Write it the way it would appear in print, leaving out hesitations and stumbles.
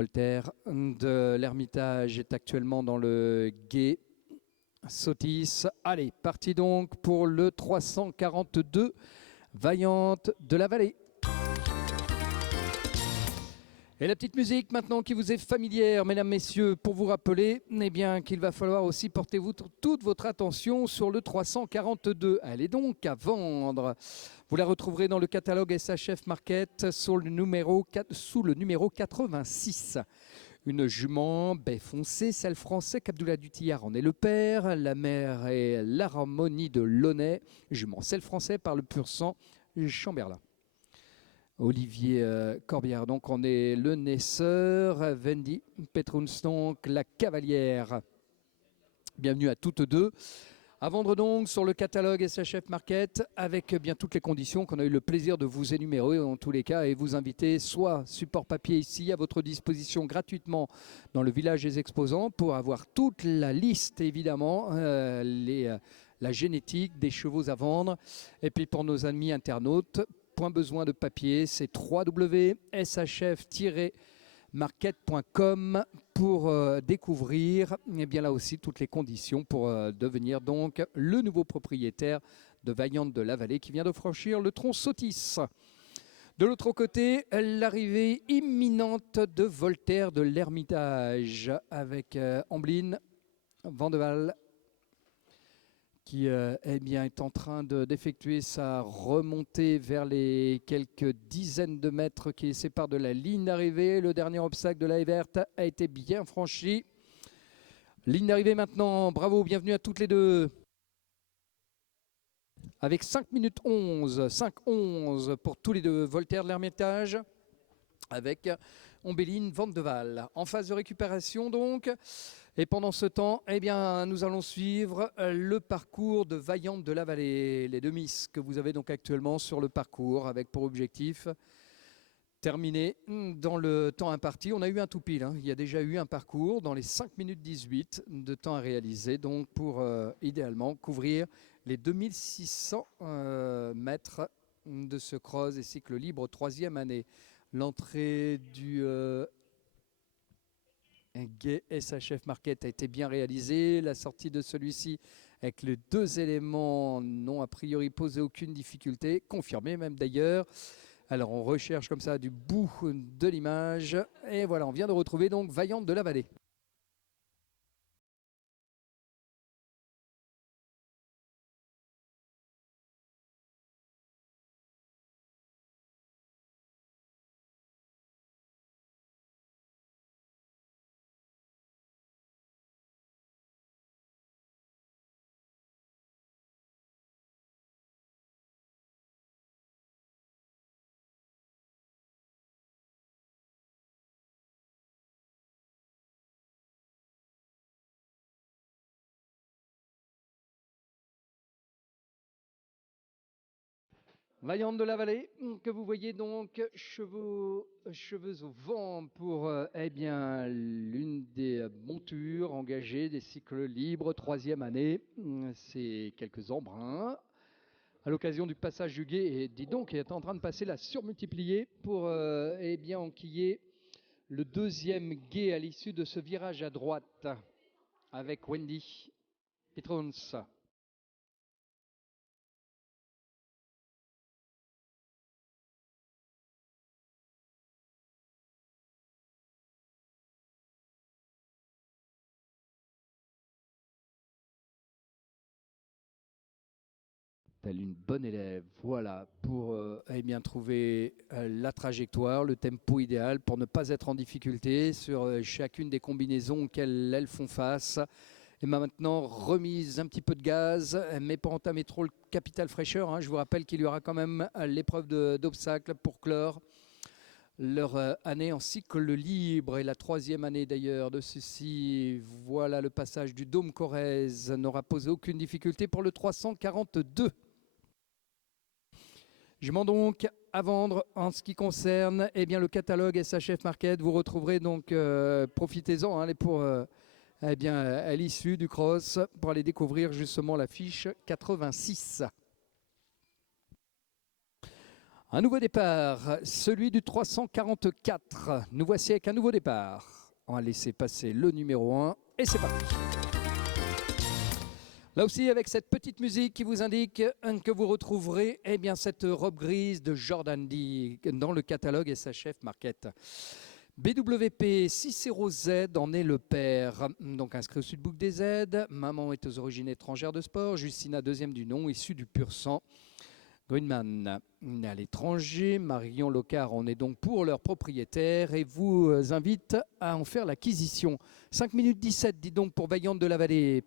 Voltaire de l'Ermitage est actuellement dans le gué Sotis. Allez, parti donc pour le 342 Vaillante de la Vallée. Et la petite musique maintenant qui vous est familière, mesdames, messieurs, pour vous rappeler bien, qu'il va falloir aussi porter toute votre attention sur le 342. Elle est donc à vendre. Vous la retrouverez dans le catalogue SHF Market sous le numéro 86. Une jument baie foncée, sel français qu'Abdoulaye Dutillard en est le père. La mère est l'harmonie de Launay, jument sel français par le pur sang Chamberlain. Olivier Corbière, donc on est le naisseur, Wendy Petruns, donc la cavalière. Bienvenue à toutes deux. À vendre donc sur le catalogue SHF Market avec bien toutes les conditions qu'on a eu le plaisir de vous énumérer en tous les cas et vous inviter soit support papier ici à votre disposition gratuitement dans le village des exposants pour avoir toute la liste évidemment, la génétique des chevaux à vendre et puis pour nos amis internautes, point besoin de papier, c'est www.shf-market.com pour découvrir et bien là aussi toutes les conditions pour devenir donc le nouveau propriétaire de Vaillante de la Vallée qui vient de franchir le tronc Sotis. De l'autre côté, l'arrivée imminente de Voltaire de l'Ermitage avec Ambline Vandeval qui est en train d'effectuer sa remontée vers les quelques dizaines de mètres qui les séparent de la ligne d'arrivée. Le dernier obstacle de la verte a été bien franchi. Ligne d'arrivée maintenant, bravo, bienvenue à toutes les deux. Avec 5 minutes 11, 5-11 pour tous les deux. Voltaire de l'Ermitage avec Ombéline Vandeval. En phase de récupération donc. Et pendant ce temps, nous allons suivre le parcours de Vaillante de la Vallée. Les deux Miss que vous avez donc actuellement sur le parcours avec pour objectif terminer dans le temps imparti. On a eu un tout pile, hein. Il y a déjà eu un parcours dans les 5 minutes 18 de temps à réaliser. Donc pour idéalement couvrir les 2600 mètres de ce cross et cycle libre 3e année. L'entrée du gué SHF Market a été bien réalisée. La sortie de celui-ci avec les deux éléments n'ont a priori posé aucune difficulté, confirmé même d'ailleurs. Alors on recherche comme ça du bout de l'image. Et voilà, on vient de retrouver donc Vaillante de la Vallée. Vaillante de la Vallée, que vous voyez donc cheveux au vent pour l'une des montures engagées des cycles libres, 3e année. C'est quelques embruns. À l'occasion du passage du gué, et dis donc, il est en train de passer la surmultipliée pour enquiller le deuxième gué à l'issue de ce virage à droite avec Wendy Petruns. Telle une bonne élève, voilà, pour trouver la trajectoire, le tempo idéal pour ne pas être en difficulté sur chacune des combinaisons auxquelles elles font face. Et maintenant, remise un petit peu de gaz, mais pas entamer trop le capital fraîcheur, hein. Je vous rappelle qu'il y aura quand même l'épreuve d'obstacles pour clore leur année en cycle libre et la 3e année d'ailleurs de ceci. Voilà, le passage du Dôme Corrèze n'aura posé aucune difficulté pour le 342. Je m'en donc à vendre en ce qui concerne le catalogue SHF Market. Vous retrouverez donc, profitez-en pour à l'issue du cross pour aller découvrir justement la fiche 86. Un nouveau départ, celui du 344. Nous voici avec un nouveau départ. On va laisser passer le numéro 1 et c'est parti. Là aussi, avec cette petite musique qui vous indique que vous retrouverez cette robe grise de Jordan D dans le catalogue SHF Market. BWP 60Z en est le père, donc inscrit au Sudbook des Z. Maman est aux origines étrangères de sport. Justina, deuxième du nom, issue du pur sang. Greenman à l'étranger. Marion Locard en est donc pour leur propriétaire et vous invite à en faire l'acquisition. 5 minutes 17, dis donc, pour Vaillante de la Vallée.